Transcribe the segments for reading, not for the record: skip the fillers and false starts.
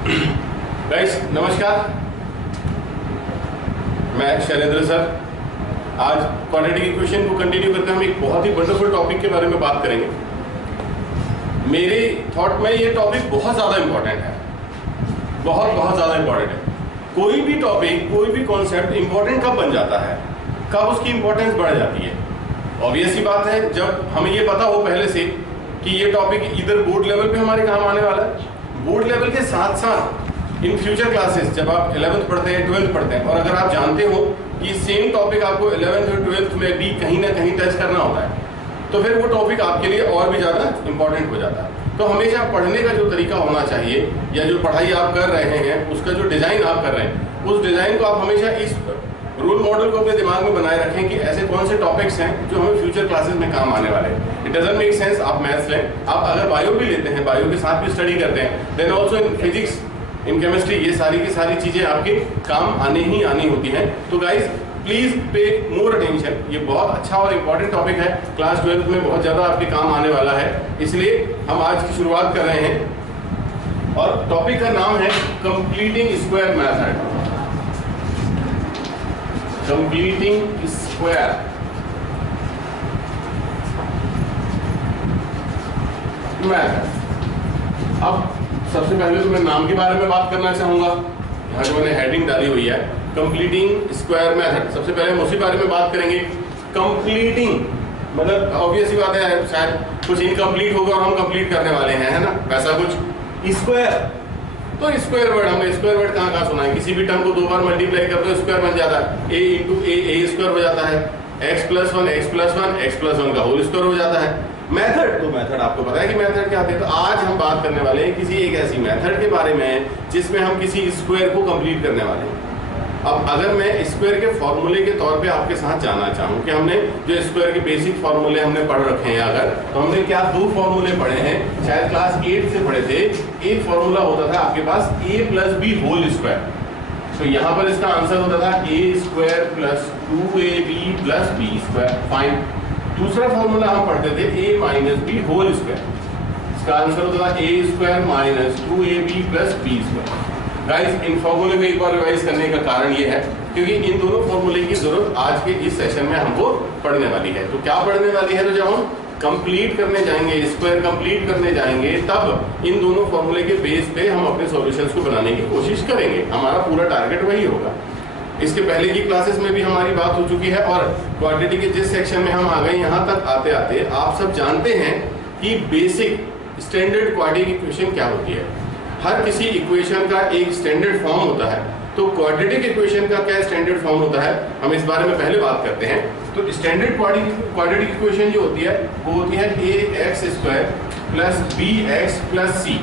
Guys नमस्कार, मैं Shailendra sir. आज क्वाड्रेटिक इक्वेशन को कंटिन्यू करके हम एक बहुत ही वंडरफुल टॉपिक के बारे में बात करेंगे। मेरे थॉट में ये टॉपिक बहुत ज़्यादा इंपॉर्टेंट है, बहुत ज़्यादा इंपॉर्टेंट है। कोई भी टॉपिक, कोई भी कॉन्सेप्ट इंपॉर्टेंट कब बन जाता है, कब उसकी इंपॉर्टेंस बढ़ जाती है? ऑब्वियस सी बात है, जब हमें ये पता हो पहले से कि ये टॉपिक इधर बोर्ड लेवल पे हमारे काम आने वाला है, बोर्ड लेवल के साथ साथ इन फ्यूचर क्लासेस जब आप 11th पढ़ते हैं, 12th पढ़ते हैं, और अगर आप जानते हो कि सेम टॉपिक आपको 11th और 12th में भी कहीं ना कहीं टच करना होता है, तो फिर वो टॉपिक आपके लिए और भी ज़्यादा इंपॉर्टेंट हो जाता है। तो हमेशा पढ़ने का जो तरीका होना चाहिए, या जो पढ़ाई आप कर रहे हैं उसका जो डिज़ाइन आप कर रहे हैं, उस डिज़ाइन को आप हमेशा इस रोल मॉडल को अपने दिमाग में बनाए रखें कि ऐसे कौन से टॉपिक्स हैं जो हमें फ्यूचर क्लासेस में काम आने वाले हैं। इट डजंट मेक सेंस आप मैथ्स लें, आप अगर बायो भी लेते हैं, बायो के साथ भी स्टडी करते हैं, then also in physics, in chemistry, ये सारी की सारी चीज़ें आपके काम आने ही आनी होती हैं। तो गाइज प्लीज़ पे मोर अटेंशन, ये बहुत अच्छा और इम्पॉर्टेंट टॉपिक है, क्लास 12th में बहुत ज़्यादा आपके काम आने वाला है, इसलिए हम आज की शुरुआत कर रहे हैं। और टॉपिक का नाम है completing square method. Completing square method. अब सबसे पहले तो मैं नाम के बारे में बात करना चाहूंगा। यहाँ जो मैंने हेडिंग डाली हुई है कंप्लीटिंग स्क्वायर मेथड, सबसे पहले हम उसी बारे में बात करेंगे। कंप्लीटिंग मतलब ऑब्वियस ही बात है, शायद कुछ इनकम्प्लीट होगा और हम कंप्लीट करने वाले हैं, है ना, वैसा कुछ। स्क्वायर, तो स्क्वायर वर्ड, हमने स्क्वायर वर्ड कहाँ सुना है? किसी भी टर्म को दो बार मल्टीप्लाई कर दो स्क्वायर बन जाता है। a इंटू ए स्क्वायर हो जाता है, x प्लस वन का होल स्क्वायर हो जाता है। मेथड, तो मेथड आपको पता है कि मेथड क्या होता है। तो आज हम बात करने वाले हैं किसी एक ऐसी मेथड के बारे में जिसमें हम किसी स्क्वायर को कंप्लीट करने वाले हैं। अब अगर मैं स्क्वायर के फॉर्मूले के तौर पे आपके साथ जाना चाहूँ कि हमने जो स्क्वायर के बेसिक फॉर्मूले हमने पढ़ रखे हैं, अगर तो हमने क्या दो फॉर्मूले पढ़े हैं, शायद क्लास 8 से पढ़े थे। एक फॉर्मूला होता था आपके पास a plus b whole square, तो यहाँ पर इसका आंसर होता था a square plus 2ab plus b square. Fine. दूसरा फॉर्मूला हम पढ़ते थे a minus b whole square, इसका आंसर होता था a square minus 2ab plus b square. Guys इन फॉर्मूले को एक बार रिवाइज करने का कारण ये है क्योंकि इन दोनों फॉर्मूले की जरूरत आज के इस सेशन में हमको पढ़ने वाली है। तो क्या पढ़ने वाली है? तो जब हम कंप्लीट करने जाएंगे, स्क्वायर कंप्लीट करने जाएंगे, तब इन दोनों फॉर्मूले के बेस पे हम अपने सॉल्यूशंस को बनाने की कोशिश करेंगे। हमारा पूरा टारगेट वही होगा। इसके पहले की क्लासेस में भी हमारी बात हो चुकी है, और क्वाड्रेटिक के जिस सेक्शन में हम आ गए, यहाँ तक आते आते आप सब जानते हैं कि बेसिक स्टैंडर्ड क्वाड्रेटिक इक्वेशन क्या होती है। हर किसी इक्वेशन का एक स्टैंडर्ड फॉर्म होता है, तो क्वाड्रेटिक इक्वेशन का क्या स्टैंडर्ड फॉर्म होता है, हम इस बारे में पहले बात करते हैं। तो स्टैंडर्ड क्वाड्रेटिक इक्वेशन जो होती है वो होती है ax square plus bx plus c।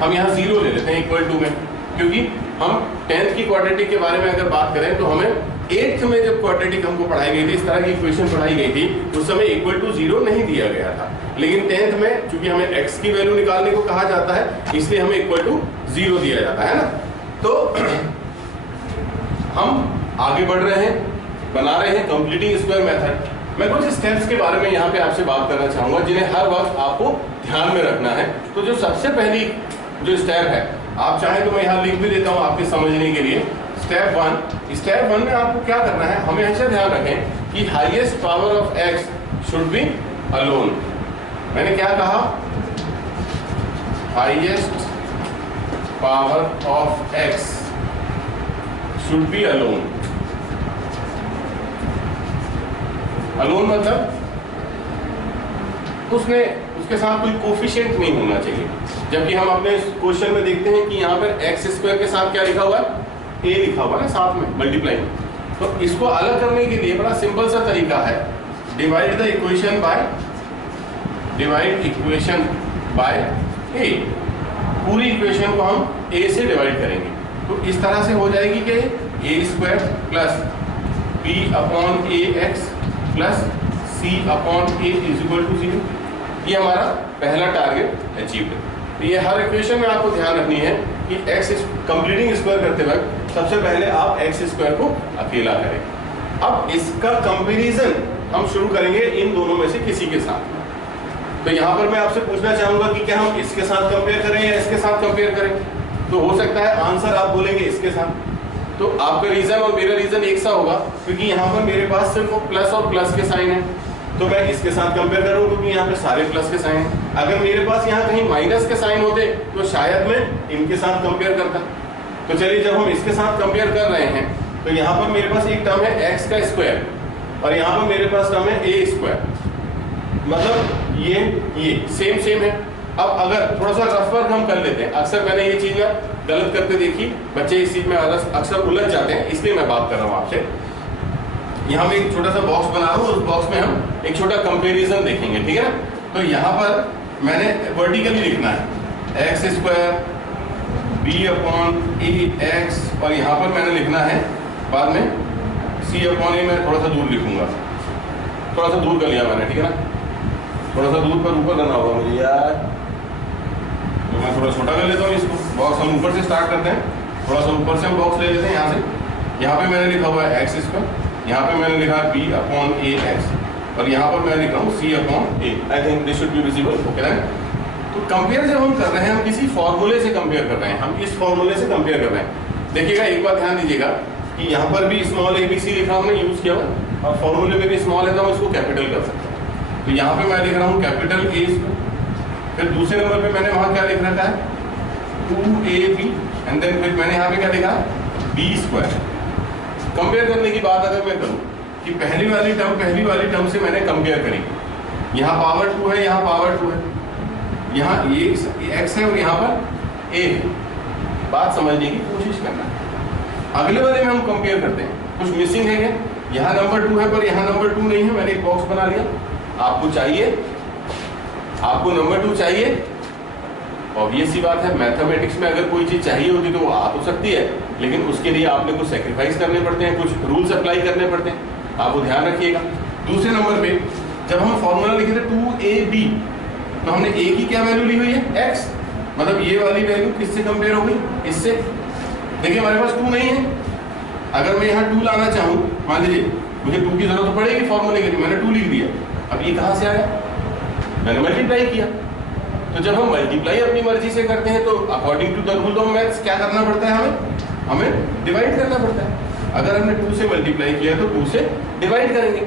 हम यहाँ 0 ले लेते हैं इक्वल टू में, क्योंकि हम 10th की क्वाड्रेटिक के बारे में अगर बात करें तो हमें 8th में जब क्वाड्रेटिक हमको पढ़ाई गई थी, इस तरह की इक्वेशन पढ़ाई गई थी, उस समय इक्वल टू 0 नहीं दिया गया था। लेकिन 10th में चूंकि हमें x की वैल्यू निकालने को कहा जाता है, इसलिए हमें इक्वल टू 0 दिया जाता है ना। तो हम आगे बढ़ रहे हैं, बना रहे हैं कंप्लीटिंग स्क्वायर मेथड। मैं कुछ स्टेप्स के बारे में यहाँ पे आपसे बात करना चाहूंगा जिन्हें हर वक्त आपको ध्यान में रखना है। तो जो सबसे पहली जो स्टेप है, आप चाहें तो मैं यहाँ लिख भी देता हूँ आपके समझने के लिए। स्टेप 1 में आपको क्या करना है, हमें हमेशा ध्यान रखें कि highest power of x should be alone. मैंने क्या कहा? Highest power of x should be alone. Alone मतलब उसके साथ कोई कोफिशिएंट नहीं होना चाहिए। जबकि हम अपने क्वेश्चन में देखते हैं कि यहाँ पर एक्स स्क्वायर के साथ क्या लिखा हुआ है? a लिखा हुआ है ना, साथ में मल्टीप्लाई। तो इसको अलग करने के लिए बड़ा सिंपल सा तरीका है, डिवाइड इक्वेशन बाय a। पूरी इक्वेशन को हम a से डिवाइड करेंगे, तो इस तरह से हो जाएगी कि a square plus b upon a x plus c upon a is equal to 0। ये हमारा पहला टारगेट अचीव्ड है। तो ये हर इक्वेशन में आपको ध्यान रखनी है कि x कंप्लीटिंग स्क्वायर करते वक्त सबसे पहले आप x स्क्वायर को अकेला करें। अब इसका कंपैरिजन हम शुरू करेंगे इन दोनों में से किसी के साथ। तो यहाँ पर मैं आपसे पूछना चाहूंगा कि क्या हम इसके साथ कंपेयर करें या इसके साथ कंपेयर करें? तो हो सकता है आंसर आप बोलेंगे इसके साथ, तो आपका रीजन और मेरा रीजन एक सा होगा, क्योंकि यहाँ पर मेरे पास सिर्फ प्लस और प्लस के साइन है, तो मैं इसके साथ कंपेयर करूँ क्योंकि यहाँ पे सारे प्लस के साइन हैं। अगर मेरे पास यहाँ कहीं माइनस के साइन होते तो शायद मैं इनके साथ कंपेयर करता। तो चलिए, जब हम इसके साथ कंपेयर कर रहे हैं तो यहाँ पर मेरे पास एक टर्म है एक्स का स्क्वायर और यहाँ पर मेरे पास टर्म है ए स्क्वायर, मतलब ये सेम है। अब अगर थोड़ा सा रफ वर्क हम कर लेते हैं, अक्सर मैंने ये चीज गलत करते देखी, बच्चे इस चीज में अक्सर उलझ जाते हैं, इसलिए मैं बात कर रहा हूँ आपसे। यहाँ मैं एक छोटा सा बॉक्स बना रहा हूँ, उस बॉक्स में हम एक छोटा कंपेरिजन देखेंगे, ठीक है ना। तो यहाँ पर मैंने वर्टिकली लिखना है एक्स स्क्वायर बी अपॉन ए एक्स, और यहाँ पर मैंने लिखना है बाद में सी अपॉन ए। मैं थोड़ा सा दूर लिखूंगा, थोड़ा सा दूर कर लिया मैंने, ठीक है ना, थोड़ा सा दूर पर ऊपर करना होगा मुझे यार, तो मैं थोड़ा छोटा कर लेता हूँ इसको। बॉक्स हम ऊपर से स्टार्ट करते हैं, थोड़ा सा ऊपर से हम बॉक्स ले लेते हैं यहाँ से। यहाँ पे मैंने लिखा हुआ है एक्स स्क्वायर, यहाँ पे मैंने लिखा है बी अपॉन ए एक्स, और यहाँ पर मैं लिख रहा हूँ C upon A. I think this should be visible, okay ना। तो कंपेयर जब हम कर रहे हैं, हम किसी फॉर्मूले से कंपेयर कर रहे हैं, हम इस फॉर्मूले से कंपेयर कर रहे हैं। देखिएगा, एक बात ध्यान दीजिएगा कि यहाँ पर भी स्मॉल ए बी सी लिखा हमने यूज किया हुआ, और फॉर्मूले में भी स्मॉल है तो हम इसको कैपिटल कर सकते हैं। तो यहाँ पे मैं लिख रहा हूँ कैपिटल ए स्क्वायर, फिर दूसरे नंबर पे मैंने वहाँ क्या लिख रखा है 2ab, एंड देन फिर मैंने यहाँ पे क्या लिखा बी स्क्वायर। कंपेयर करने की बात अगर मैं करूँ कि पहली वाली टर्म से मैंने कंपेयर करी, यहाँ पावर 2 है, यहाँ पावर 2 है, यहाँ ये x है और यहाँ पर a है। बात समझने की कोशिश करना है। अगले वाले में हम कंपेयर करते हैं, कुछ मिसिंग है क्या, यहाँ नंबर 2 है पर यहाँ नंबर 2 नहीं है, मैंने एक बॉक्स बना लिया। आपको चाहिए, आपको नंबर 2 चाहिए, ऑब्वियस सी बात है, मैथमेटिक्स में अगर कोई चीज चाहिए होती तो वो आ तो सकती है, लेकिन उसके लिए आपने कुछ सेक्रीफाइस करने पड़ते हैं, कुछ रूल्स अप्लाई करने पड़ते हैं, आप वो ध्यान रखिएगा। दूसरे नंबर पे जब हम फॉर्मूला लिखे थे 2ab, तो हमने a की क्या वैल्यू ली हुई है x, मतलब ये वाली वैल्यू किससे कंपेयर हो गई, इससे। देखिए हमारे पास 2 नहीं है, अगर मैं यहाँ 2 लाना चाहूँ, मान लीजिए मुझे 2 की जरूरत तो पड़ेगी फॉर्मूले के लिए, मैंने 2 लिख दिया, अब ये कहाँ से आया, मैंने मल्टीप्लाई किया। तो जब हम मल्टीप्लाई अपनी मर्जी से करते हैं तो according to the rule of maths क्या करना पड़ता है, हमें डिवाइड करना पड़ता है। अगर हमने 2 से मल्टीप्लाई किया तो 2 से डिवाइड करेंगे।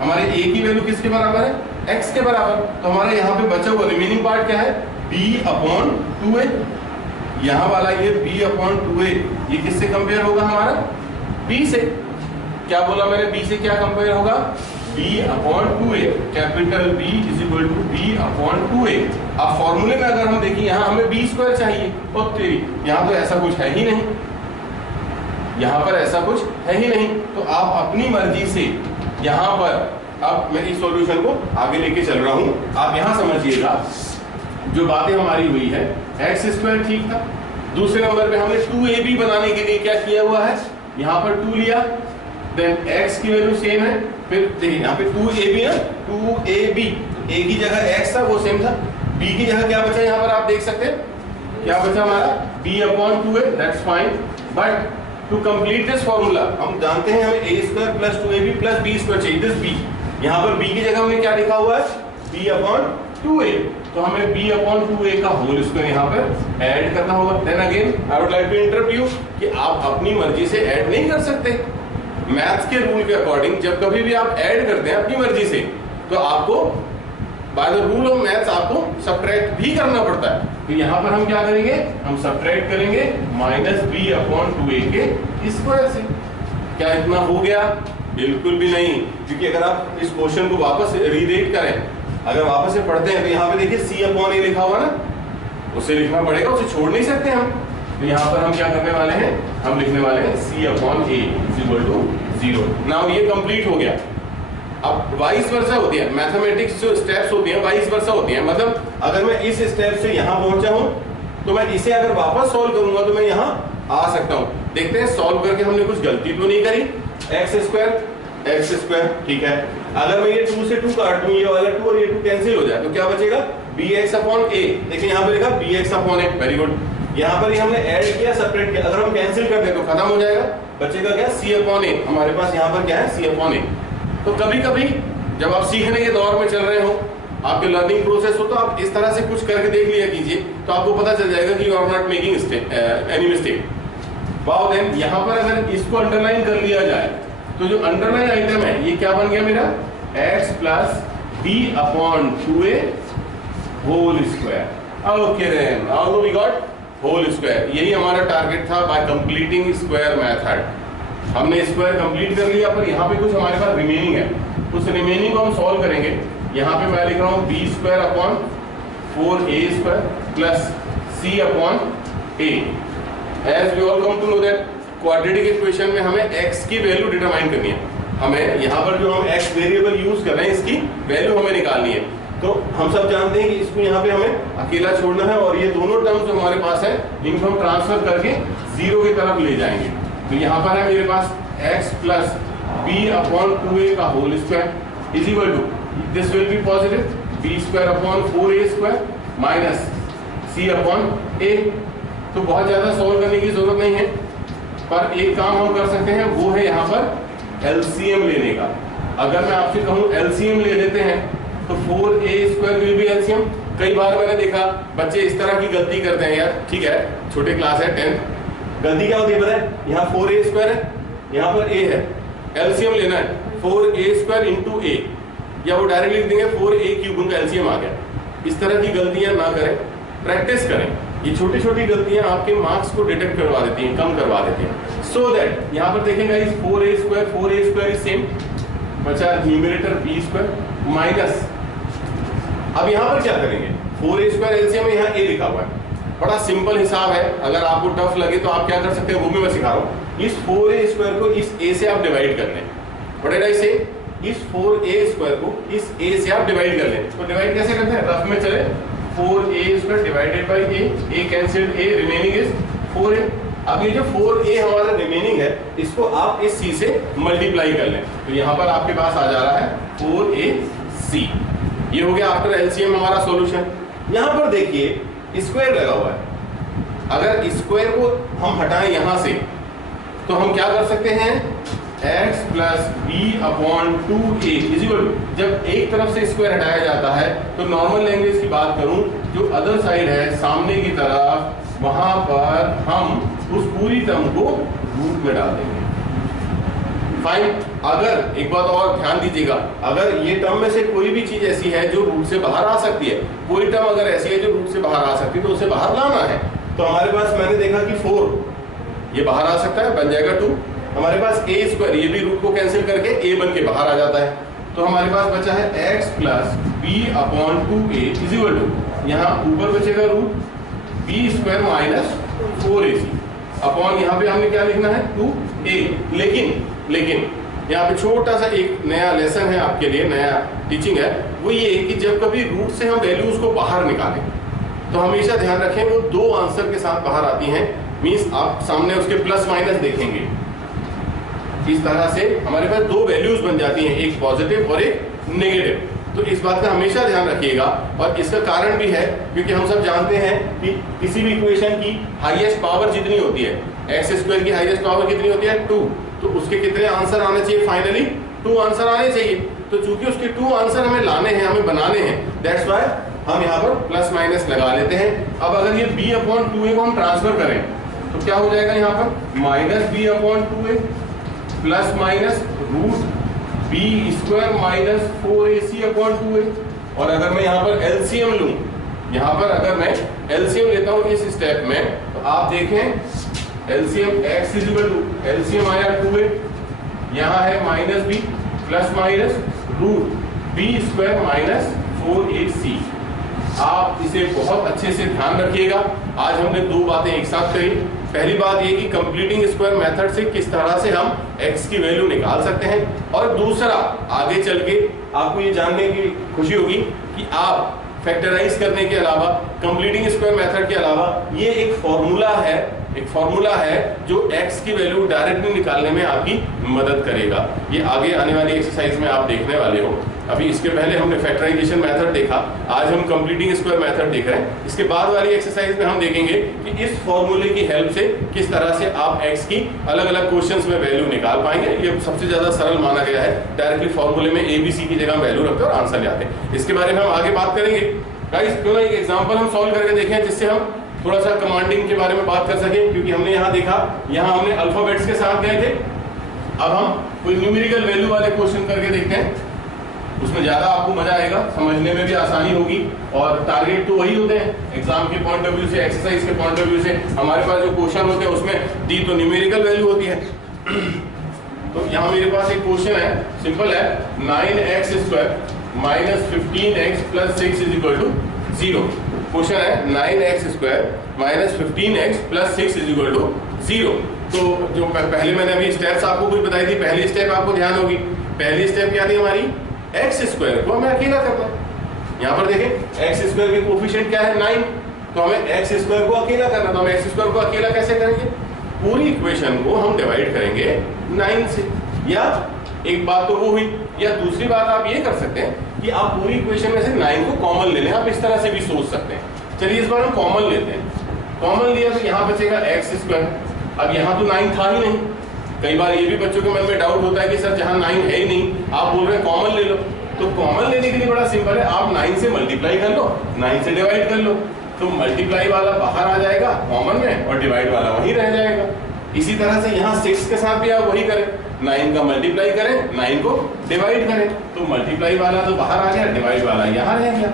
हमारे a की वैल्यू किसके बराबर है, x के बराबर, तो हमारे यहाँ पे बचा हुआ रिमेनिंग पार्ट क्या है, b अपॉन 2a। यहाँ वाला ये b अपॉन 2a, ये किससे कंपेयर होगा, हमारा b से। क्या बोला मैंने, b से क्या कंपेयर होगा, b upon 2a, capital B is equal to b upon 2a। अब फॉर्मूले में अगर हम देखें, यहाँ हमें b स्क्वायर चाहिए, और तेरी यहाँ तो ऐसा कुछ है ही नहीं, यहाँ पर ऐसा कुछ है ही नहीं, तो आप अपनी मर्जी से यहाँ पर, अब मैं इस सॉल्यूशन को आगे लेके चल रहा हूँ, आप यहाँ समझिएगा जो बातें हमारी हुई है, एक्स स्क्वायर ठीक था। दूसरे नंबर पे हमने 2ab बनाने के लिए क्या किया हुआ है, यहाँ पर 2 लिया, देन x की वैल्यू सेम है, फिर देखिए यहाँ पे 2ab है, 2ab, a की जगह x था वो सेम था, b की जगह क्या बचा, यहाँ पर आप देख सकते हैं क्या बचा हमारा b upon 2a, that's fine. But to complete this formula हम जानते हैं हमें a square plus 2ab plus b square चाहिए, दिस b। यहाँ पर b की जगह हमने क्या लिखा हुआ है, b अपॉन 2a, तो हमें b अपॉन 2a का होल स्क्वायर यहाँ पर ऐड करना होगा। Then again I would like to interrupt you कि आप अपनी मर्जी से ऐड नहीं कर सकते। मैथ्स के रूल के अकॉर्डिंग जब कभी भी आप ऐड करते हैं अपनी मर्जी से, तो आपको by the rule of maths आपको सब्ट्रैक्ट भी करना पड़ता है। तो यहाँ पर हम क्या करेंगे, हम सब्ट्रैक्ट करेंगे माइनस b अपॉन 2a के स्क्वायर से। क्या इतना हो गया, बिल्कुल भी नहीं, क्योंकि अगर आप इस क्वेश्चन को वापस रीरेट करें, अगर वापस से पढ़ते हैं तो यहाँ पे देखिए c अपॉन a लिखा हुआ ना, उसे लिखना पड़ेगा, उसे छोड़ नहीं सकते हम। तो यहाँ पर हम क्या करने वाले हैं, हम लिखने वाले हैं c upon a equal to 0। Now ये कंप्लीट हो गया। अब वाइस वर्सा होती है, मैथमेटिक्स जो स्टेप्स होती हैं वाइस वर्सा होती हैं, मतलब अगर मैं इस स्टेप से यहाँ पहुंचा हूँ तो मैं इसे अगर वापस सॉल्व करूंगा तो मैं यहाँ आ सकता हूँ। देखते हैं सॉल्व करके हमने कुछ गलती तो नहीं करी। एक्स स्क्वायर ठीक है, अगर मैं ये 2 से 2 काट दूं, ये वाला 2 और ये 2 कैंसिल हो जाए तो क्या बचेगा, bx अपॉन a। देखिए यहाँ पे लिखा bx upon a, very good. यहाँ पर हमने ऐड किया, सेपरेट किया, अगर हम कैंसिल कर दें तो खत्म हो जाएगा, बचेगा क्या, c अपॉन a। हमारे पास यहाँ पर क्या है, c अपॉन a। तो कभी कभी जब आप सीखने के दौर में चल रहे हो आपके लर्निंग प्रोसेस हो तो आप इस तरह से कुछ करके देख लिया कीजिए, तो आपको पता चल जाएगा कि you are not making any mistake. Wow, then यहाँ पर अगर इसको अंडरलाइन कर लिया जाए तो जो अंडरलाइन आइटम है ये क्या बन गया मेरा, x plus b upon 2a whole square. Okay then, now we got whole square. यही हमारा टारगेट था बाय कंप्लीटिंग स्क्वायर मेथड। हमने स्क्वायर कंप्लीट कर लिया, पर यहाँ पे कुछ हमारे पास रिमेनिंग है, उस रिमेनिंग को हम सॉल्व करेंगे। यहाँ पे मैं लिख रहा हूँ b square upon 4a square plus c upon a। As we all come to know that quadratic equation में हमें x की वैल्यू डिटरमाइन करनी है। हमें यहाँ पर जो हम x वेरिएबल यूज कर रहे हैं इसकी वैल्यू हमें निकालनी है। तो हम सब जानते हैं कि इसको यहाँ पे हमें अकेला छोड़ना है, और ये दोनों टर्म्स जो हमारे पास है इनको हम ट्रांसफर करके 0 की तरफ ले जाएंगे। तो यहाँ पर है मेरे पास x plus b upon 2a का whole square is equal to, this will be positive, b square upon 4a square minus c upon a। तो बहुत ज्यादा सॉल्व करने की जरूरत नहीं है, पर एक काम हम कर सकते हैं, वो है यहाँ पर एलसीएम लेने का। अगर मैं आपसे कहूँ एलसीएम ले लेते हैं तो 4a square will be LCM. कई बार मैंने देखा बच्चे इस तरह की गलती करते हैं, यार ठीक है छोटे क्लास है 10th, गलती क्या होती है पता है, यहाँ 4a स्क्वायर है, यहाँ पर a है, एलसीएम लेना है 4a स्क्वायर इंटू a, या वो डायरेक्ट लिख देंगे 4a क्यूब, उनका एलसीएम आ गया। इस तरह की गलतियां ना करें, प्रैक्टिस करें। ये छोटी छोटी गलतियां आपके मार्क्स को डिटेक्ट करवा देती हैं, कम करवा देती हैं। सो दैट यहाँ पर देखेंगे इस 4a स्क्वायर इज सेम, बचा न्यूमरेटर b स्क्वायर माइनस, अब यहाँ पर क्या करेंगे, 4a स्क्वायर एलसीएम में यहाँ a लिखा हुआ है, बड़ा सिंपल हिसाब है। अगर आपको टफ लगे तो आप क्या कर सकते हैं, वो भी मैं सिखा रहा हूँ। इस 4a स्क्वायर को इस a से आप डिवाइड कर लें। व्हाट डिड आई से, इस 4a स्क्वायर को इस a से आप डिवाइड कर लें। तो डिवाइड कैसे करते हैं, रफ में चले, 4a square divided by a cancelled, a remaining is 4a। अब ये जो 4a हमारा रिमेनिंग है इसको आप इस c से मल्टीप्लाई कर लें, तो यहाँ पर आपके पास आ जा रहा है 4ac। ये हो गया आफ्टर एलसीएम हमारा सॉल्यूशन। यहाँ पर देखिए स्क्वायर लगा हुआ है, अगर स्क्वायर को हम हटाएं यहाँ से तो हम क्या कर सकते हैं, x plus b upon 2a is equal to, जब एक तरफ से स्क्वायर हटाया जाता है तो नॉर्मल लैंग्वेज की बात करूं, जो अदर साइड है सामने की तरफ, वहां पर हम उस पूरी टर्म को रूट में डाल देंगे। फाइन। अगर एक बात और ध्यान दीजिएगा, अगर ये टर्म में से कोई भी चीज ऐसी है जो रूट से बाहर आ सकती है, कोई टर्म अगर ऐसी है जो रूट से बाहर आ सकती है तो उसे बाहर लाना है। तो हमारे पास मैंने देखा कि 4 ये बाहर आ सकता है, बन जाएगा 2। हमारे पास a स्क्वायर, ये भी रूट को कैंसिल करके a बन के बाहर आ जाता है। तो हमारे पास बचा है x plus b upon 2a is equal to, यहाँ ऊपर बचेगा root b square minus 4ac upon, यहाँ पे हमने क्या लिखना है 2a। लेकिन यहाँ पे छोटा सा एक नया लेसन है आपके लिए, नया टीचिंग है, वो ये कि जब कभी रूट से हम वैल्यूज को बाहर निकालें तो हमेशा ध्यान रखें वो 2 आंसर के साथ बाहर आती हैं। मीन्स आप सामने उसके प्लस माइनस देखेंगे, इस तरह से हमारे पास 2 वैल्यूज बन जाती हैं, एक पॉजिटिव और एक नेगेटिव। तो इस बात का हमेशा ध्यान रखिएगा, और इसका कारण भी है क्योंकि हम सब जानते हैं कि किसी भी इक्वेशन की हाईएस्ट पावर जितनी होती है, एक्स स्क्वायर की हाईएस्ट पावर कितनी होती है 2, तो उसके कितने आंसर आने चाहिए, फाइनली 2 आंसर आने चाहिए। तो चूंकि उसके 2 आंसर हमें लाने हैं, हमें बनाने हैं, दैट्स व्हाई हम यहाँ पर प्लस माइनस लगा लेते हैं। अब अगर ये b अपॉन 2a को हम ट्रांसफर करें तो क्या हो जाएगा, यहाँ पर minus b upon 2a plus minus root b square minus 4ac upon 2a। और अगर मैं यहाँ पर एलसीएम लूं, यहाँ पर अगर मैं एलसीएम लेता हूँ इस स्टेप में, तो आप देखें LCM x is equal to, LCM आया 2a, यहाँ है minus b plus minus root b square minus 4ac। आप इसे बहुत अच्छे से ध्यान रखिएगा। आज हमने 2 बातें एक साथ करी। पहली बात ये कि कंप्लीटिंग स्क्वायर मेथड से किस तरह से हम x की वैल्यू निकाल सकते हैं, और दूसरा आगे चल के आपको ये जानने की खुशी होगी कि आप फैक्टराइज करने के अलावा, कंप्लीटिंग स्क्वायर मेथड के अलावा, ये एक फॉर्मूला है जो x की वैल्यू डायरेक्टली निकालने में आपकी मदद करेगा। ये आगे आने वाली एक्सरसाइज में आप देखने वाले हो। अभी इसके पहले हमने फैक्टराइजेशन मेथड देखा, आज हम कंप्लीटिंग स्क्वायर मेथड देख रहे हैं। इसके बाद वाली एक्सरसाइज में हम देखेंगे कि इस फॉर्मूले की हेल्प से किस तरह से आप x की अलग अलग क्वेश्चंस में वैल्यू निकाल पाएंगे। ये सबसे ज्यादा सरल माना गया है, डायरेक्टली फॉर्मूले में ABC की जगह वैल्यू रखते हैं और आंसर ले आते हैं। इसके बारे में हम आगे बात करेंगे। गाइस क्यों ना एक एग्जांपल हम सॉल्व करके देखें जिससे हम थोड़ा सा कमांडिंग के बारे में बात कर सकें, क्योंकि हमने यहाँ देखा, यहाँ हमने अल्फाबेट्स के साथ गए थे। अब हम कोई न्यूमेरिकल वैल्यू वाले क्वेश्चन करके देखते हैं, उसमें ज्यादा आपको मजा आएगा, समझने में भी आसानी होगी और टारगेट तो वही होते हैं एग्जाम के पॉइंट ऑफ व्यू से, एक्सरसाइज के पॉइंट ऑफ व्यू से। हमारे पास जो क्वेश्चन होते हैं उसमें दी तो न्यूमेरिकल वैल्यू होती है। तो यहाँ मेरे पास एक क्वेश्चन है, सिंपल है, 9x square minus 15x plus 6 is equal to 0। Question है 9x square minus 15x plus 6 is equal to 0। तो जो पहले मैंने अभी स्टेप्स आपको कुछ बताई थी, पहली स्टेप आपको ध्यान होगी। पहली स्टेप क्या थी हमारी, एक्स स्क्वायर को हमें अकेला करना है। यहाँ पर देखें एक्स स्क्वायर के कोफिशिएंट क्या है 9, तो हमें एक्स स्क्वायर को अकेला करना। तो हम एक्स स्क्वायर को अकेला कैसे करेंगे, पूरी इक्वेशन को हम डिवाइड करेंगे 9 से। या एक बात तो वो हुई, या दूसरी बात आप ये कर सकते हैं कि आप पूरी इक्वेशन में से 9 को कॉमन ले लें। आप इस तरह से भी सोच सकते हैं। चलिए इस बार हम कॉमन लेते हैं। कॉमन लिया तो यहाँ बचेगा एक्स स्क्वायर। अब यहाँ तो 9 था ही नहीं। कई बार ये भी बच्चों के मन में डाउट होता है कि सर जहाँ 9 है ही नहीं, आप बोल रहे हैं कॉमन ले लो। तो कॉमन लेने के लिए बड़ा सिंपल है, आप 9 से मल्टीप्लाई कर लो, 9 से डिवाइड कर लो, तो मल्टीप्लाई वाला बाहर आ जाएगा कॉमन में और डिवाइड वाला वहीं रह जाएगा। इसी तरह से यहाँ 6 के साथ भी आप वही करें, 9 का मल्टीप्लाई करें, 9 को डिवाइड करें, तो मल्टीप्लाई वाला तो बाहर आ गया, डिवाइड वाला यहाँ रह गया।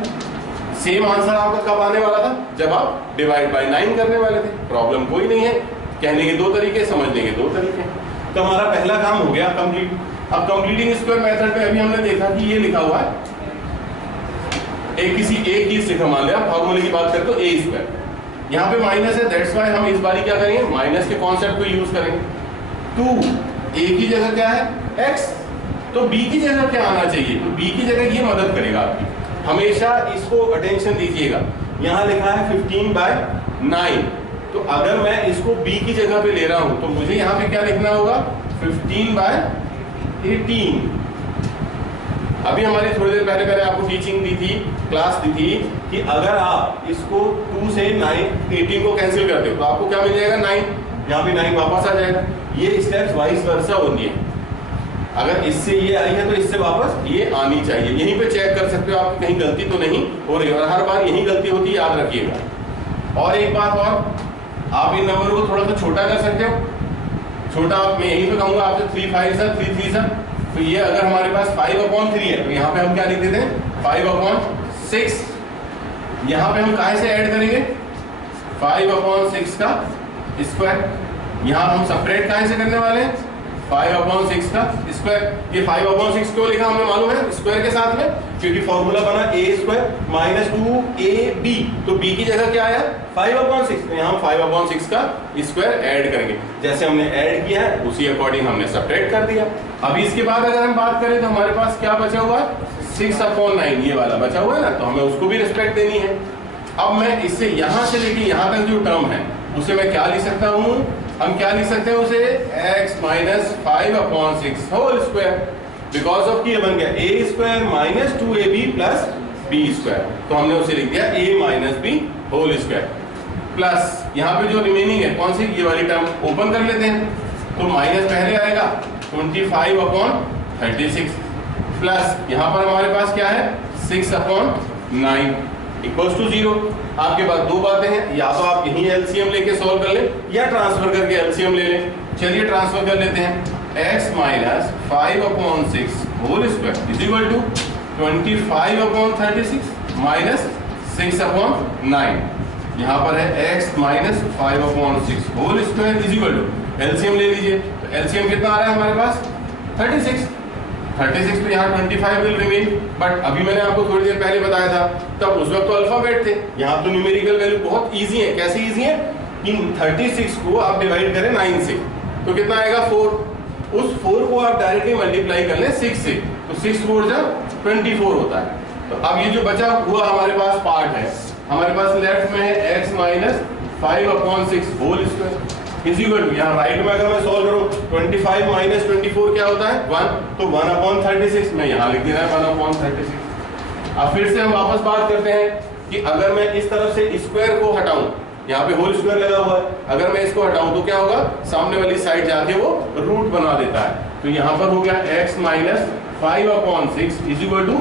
सेम आंसर आपका कब आने वाला था, जब आप डिवाइड बाय 9 करने वाले थे। प्रॉब्लम कोई नहीं है, कहने के दो तरीके, समझने के दो तरीके। तो हमारा पहला काम हो गया कंप्लीट। अब कंप्लीटिंग स्क्वायर मेथड में अभी हमने देखा कि ये लिखा हुआ है, एक किसी एक चीज से मान लिया, फॉर्मूले की बात करें तो ए स्क्वायर, यहाँ पे माइनस है, दैट्स व्हाई हम इस बारी क्या करेंगे, माइनस के कॉन्सेप्ट को यूज करेंगे। 2 ए की जगह क्या है x, तो b की जगह क्या आना चाहिए, तो b की जगह ये मदद करेगा आपकी। हमेशा इसको अटेंशन दीजिएगा, यहाँ लिखा है 15/9, तो अगर मैं इसको b की जगह पे ले रहा हूं तो मुझे यहाँ पे क्या लिखना होगा, 15/18। अभी हमारी थोड़ी देर पहले मैंने आपको टीचिंग दी थी, क्लास दी थी कि अगर आप इसको 2 से 18 को कैंसिल करते हो तो आपको क्या मिल जाएगा 9, यहाँ पे 9 वापस आ जाएगा। ये स्टेप्स वाइस वर्सा होनी है, अगर इससे ये आई है तो इससे वापस ये आनी चाहिए। यहीं पे चेक कर सकते हो आप कहीं गलती तो नहीं हो रही, और हर बार यही गलती होती है, याद रखिएगा। और एक बात और, आप इन नंबर को थोड़ा सा छोटा कर सकते हो। छोटा मैं यही तो कहूंगा आपसे 3 5 सर 3 3 सर, तो ये अगर हमारे पास 5/3 है तो यहाँ पे हम क्या लिख देते हैं 5/6। यहाँ पे हम कहाँ से ऐड करेंगे 5/6 का स्क्वायर, यहाँ हम सेपरेट कहाँ से करने वाले हैं 5/6 का स्क्वायर। ये 5/6 क्यों लिखा हमने मालूम है स्क्वायर के साथ में, क्योंकि फॉर्मूला बना a स्क्वायर माइनस 2ab, तो b की जगह क्या आया 5/6, तो यहाँ 5/6 का स्क्वायर ऐड करेंगे। जैसे हमने ऐड किया है उसी अकॉर्डिंग हमने सेपरेट कर दिया। अभी इसके बाद अगर हम बात करें तो हमारे पास क्या बचा हुआ है 6/9, ये वाला बचा हुआ है ना, तो हमें उसको भी रिस्पेक्ट देनी है। अब मैं इससे यहाँ से लेके यहाँ तक जो टर्म है उसे मैं क्या लिख सकता हूँ, हम क्या लिख सकते हैं उसे x minus 5/6 whole square, because of कि ये बन गया a square minus 2ab plus b square, तो हमने उसे लिख दिया a minus b whole square plus यहाँ पे जो रिमेनिंग है कौन सी, ये वाली टर्म ओपन कर लेते हैं, तो माइनस पहले आएगा 25/36 प्लस यहाँ पर हमारे पास क्या है 6/9 इक्वल्स टू 0। आपके पास दो बातें हैं, या तो आप यही एलसीएम लेके सॉल्व कर लें या ट्रांसफर करके एलसीएम ले लें। चलिए ट्रांसफर कर लेते हैं, x minus 5/6 whole square is equal to 25/36 minus 6/9। यहाँ पर है x minus 5/6 whole square is equal to, LCM ले लीजिए, तो एलसीएम कितना आ रहा है हमारे पास 36, तो यहाँ 25 विल रिमेन। बट अभी मैंने आपको थोड़ी देर पहले बताया था, तब उस वक्त तो अल्फाबेट थे, यहाँ तो न्यूमेरिकल वैल्यू बहुत इजी है। कैसे इजी है कि 36 को आप डिवाइड करें 9 से तो कितना आएगा 4, उस 4 को आप डायरेक्टली मल्टीप्लाई कर लें 6 से, तो 6 4 जब 24 होता है। तो अब ये जो बचा हुआ हमारे पास पार्ट है, हमारे पास लेफ्ट में है x minus 5/6 whole square, is equal to, यहाँ राइट में अगर मैं सॉल्व करूँ 25 माइनस 24 क्या होता है 1, तो 1/36 मैं यहाँ लिख देना है 1/36। अब फिर से हम वापस बात करते हैं कि अगर मैं इस तरफ से स्क्वायर को हटाऊं, यहाँ पे होल स्क्वायर लगा हुआ है, अगर मैं इसको हटाऊं तो क्या होगा, सामने वाली साइड जाके वो रूट बना देता है। तो यहाँ पर हो गया x minus 5/6 is equal to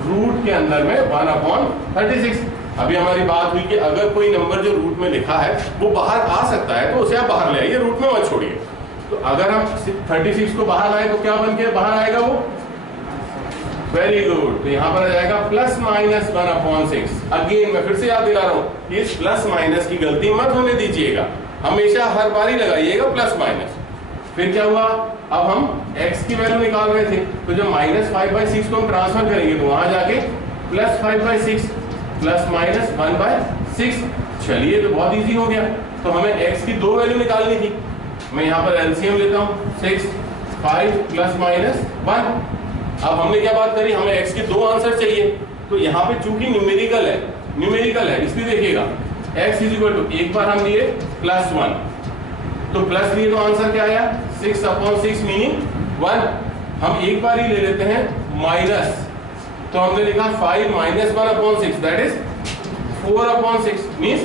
root के अंदर में 1/36। अभी हमारी बात हुई कि अगर कोई नंबर जो रूट में लिखा है वो बाहर आ सकता है तो उसे आप बाहर ले आइए, रूट में मत छोड़िए। तो अगर हम 36 को बाहर लाए तो क्या बन के बाहर आएगा वो, वेरी गुड, तो यहाँ पर आ जाएगा प्लस माइनस 1/6। अगेन मैं फिर से याद दिला रहा हूँ, इस प्लस माइनस की गलती मत होने दीजिएगा, हमेशा हर बार ही लगाइएगा प्लस माइनस। फिर क्या हुआ, अब हम x की वैल्यू निकाल रहे थे, तो जब -5/6 को हम ट्रांसफर करेंगे तो वहां जाके +5/6 प्लस माइनस 1/6। चलिए, तो बहुत इजी हो गया। तो हमें x की दो वैल्यू निकालनी थी, मैं यहाँ पर एलसीएम लेता हूँ, 6 5 प्लस माइनस 1। अब हमने क्या बात करी, हमें x के दो आंसर चाहिए, तो यहाँ पे चूंकि न्यूमेरिकल है इसलिए देखिएगा x इज इक्वल टू, एक बार हम लिए +1, तो प्लस लिए तो आंसर क्या आया 6/6 मीनिंग 1। हम एक बार ही ले लेते हैं माइनस, तो हमने लिखा 5 माइनस 1/6 दैट इज 4/6 मींस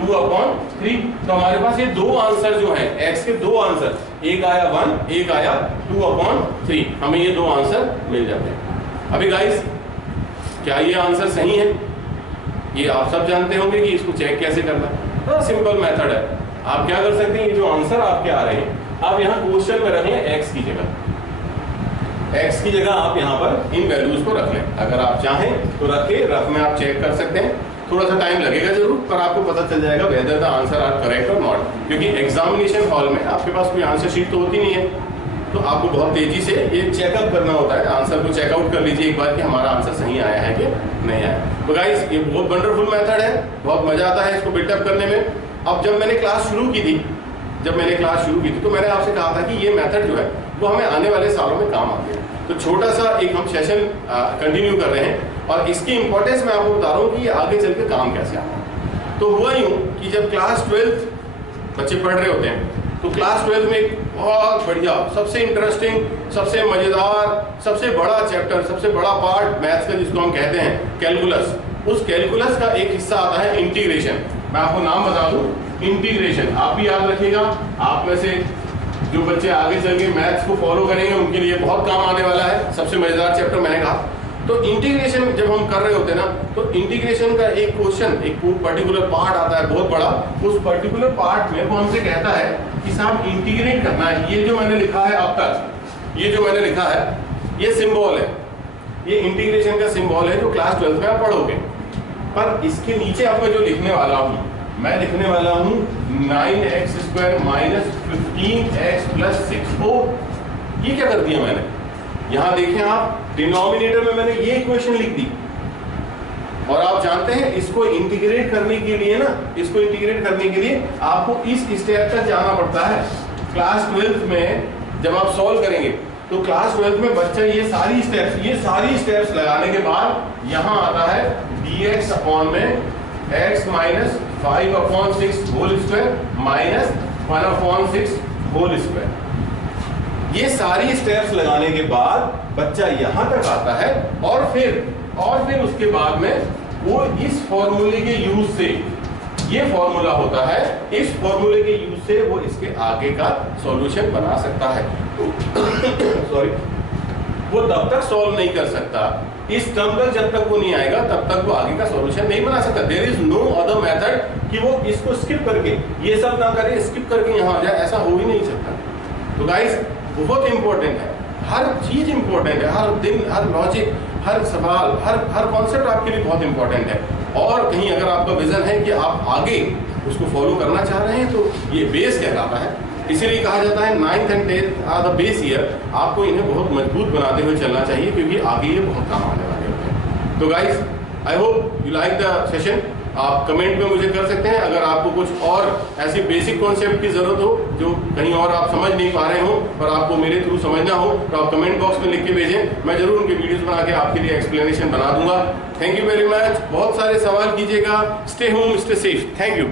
2/3। तो हमारे पास ये दो आंसर जो है x के दो आंसर, एक आया 1 एक आया 2/3, हमें ये दो आंसर मिल जाते हैं। अभी गाइस, क्या ये आंसर सही है, ये आप सब जानते होंगे कि इसको चेक कैसे करना है। तो सिंपल मेथड है, आप क्या कर सकते हैं, ये जो आंसर आपके आ रहे हैं आप यहाँ क्वेश्चन में रख लें x की जगह आप यहाँ पर इन वैल्यूज को रख लें। अगर आप चाहें तो रख के रफ में आप चेक कर सकते हैं, थोड़ा सा टाइम लगेगा जरूर, पर आपको पता चल जाएगा whether the answer are correct or not, क्योंकि एग्जामिनेशन हॉल में आपके पास कोई आंसर शीट तो होती नहीं है, तो आपको बहुत तेजी से ये चेकअप करना होता है, आंसर को चेकआउट कर लीजिए एक बार कि हमारा आंसर सही आया है कि नहीं आया। तो गाइस, ये बहुत वंडरफुल मेथड है, बहुत मजा आता है इसको बिल्डअप करने में। अब जब मैंने क्लास शुरू की थी तो मैंने आपसे कहा था कि ये मेथड जो है वो हमें आने वाले सालों में काम आएगा। तो छोटा सा एक हम सेशन कंटिन्यू कर रहे हैं और इसकी इंपॉर्टेंस मैं आपको बता रहा हूँ कि ये आगे चल के काम कैसे आता है। तो हुआ यूँ कि जब क्लास 12 बच्चे पढ़ रहे होते हैं, तो क्लास 12 में एक बहुत बढ़िया, सबसे इंटरेस्टिंग, सबसे मजेदार, सबसे बड़ा चैप्टर, सबसे बड़ा पार्ट मैथ्स का जिसको हम कहते हैं कैलकुलस, उस कैलकुलस का एक हिस्सा आता है इंटीग्रेशन। मैं आपको नाम बता दूं, इंटीग्रेशन। आप भी याद रखिएगा, आप में से जो बच्चे आगे चल के मैथ्स को फॉलो करेंगे उनके लिए बहुत काम आने वाला है, सबसे मजेदार चैप्टर मैंने कहा। तो इंटीग्रेशन जब हम कर रहे होते हैं ना, तो इंटीग्रेशन का एक क्वेश्चन, एक पर्टिकुलर पार्ट आता है बहुत बड़ा, उस पर्टिकुलर पार्ट में वो हमसे कहता है कि साहब इंटीग्रेट करना है। ये जो मैंने लिखा है अब तक, ये जो मैंने लिखा है ये सिंबल है, ये इंटीग्रेशन का सिंबल है जो क्लास 12 में आप पढ़ोगे। पर इसके नीचे अब मैं जो लिखने वाला हूँ, मैं लिखने वाला हूँ 9x² माइनस 15x प्लस 6। ये क्या कर दिया मैंने, यहाँ देखें आप, डिनोमिनेटर में मैंने ये इक्वेशन लिख दी। और आप जानते हैं इसको इंटीग्रेट करने के लिए ना, इसको इंटीग्रेट करने के लिए आपको इस स्टेप तक जाना पड़ता है। क्लास 12 में जब आप सॉल्व करेंगे तो क्लास 12 में बच्चा ये सारी स्टेप्स लगाने के बाद यहाँ आता है dx अपॉन में x minus 5/6 whole square minus 1/6 whole square. ये सारी स्टेप्स लगाने के बाद बच्चा यहाँ तक आता है और फिर उसके बाद में वो इस फॉर्मूले के यूज से, ये फॉर्मूला होता है, इस फॉर्मूले के यूज से वो इसके आगे का सॉल्यूशन बना सकता है। सॉरी, वो तब तक सॉल्व नहीं कर सकता, इस टर्म तक जब तक वो नहीं आएगा तब तक वो आगे का सॉल्यूशन नहीं बना सकता। There is no other method कि वो इसको स्किप करके, ये सब ना करे, स्किप करके यहाँ आ जाए, ऐसा हो ही नहीं सकता। तो गाइस, बहुत इंपॉर्टेंट है, हर चीज इंपॉर्टेंट है, हर दिन, हर लॉजिक, हर सवाल, हर कॉन्सेप्ट आपके लिए बहुत इंपॉर्टेंट है। और कहीं अगर आपका विजन है कि आप आगे उसको फॉलो करना चाह रहे हैं तो ये बेस कहलाता है। इसीलिए कहा जाता है 9th and 10th are the base year. आपको इन्हें बहुत मजबूत बनाते हुए चलना चाहिए क्योंकि आगे ये बहुत काम आने वाले होते हैं। तो guys, I hope you like the session. आप कमेंट में मुझे कर सकते हैं अगर आपको कुछ और ऐसी बेसिक कॉन्सेप्ट की जरूरत हो जो कहीं और आप समझ नहीं पा रहे हो और आपको मेरे थ्रू समझना हो, तो आप कमेंट बॉक्स में लिख के भेजें, मैं जरूर उनके वीडियोस बना के आपके लिए एक्सप्लेनेशन बना दूंगा। Thank you very much. बहुत सारे सवाल कीजिएगा। Stay home, stay safe. Thank you.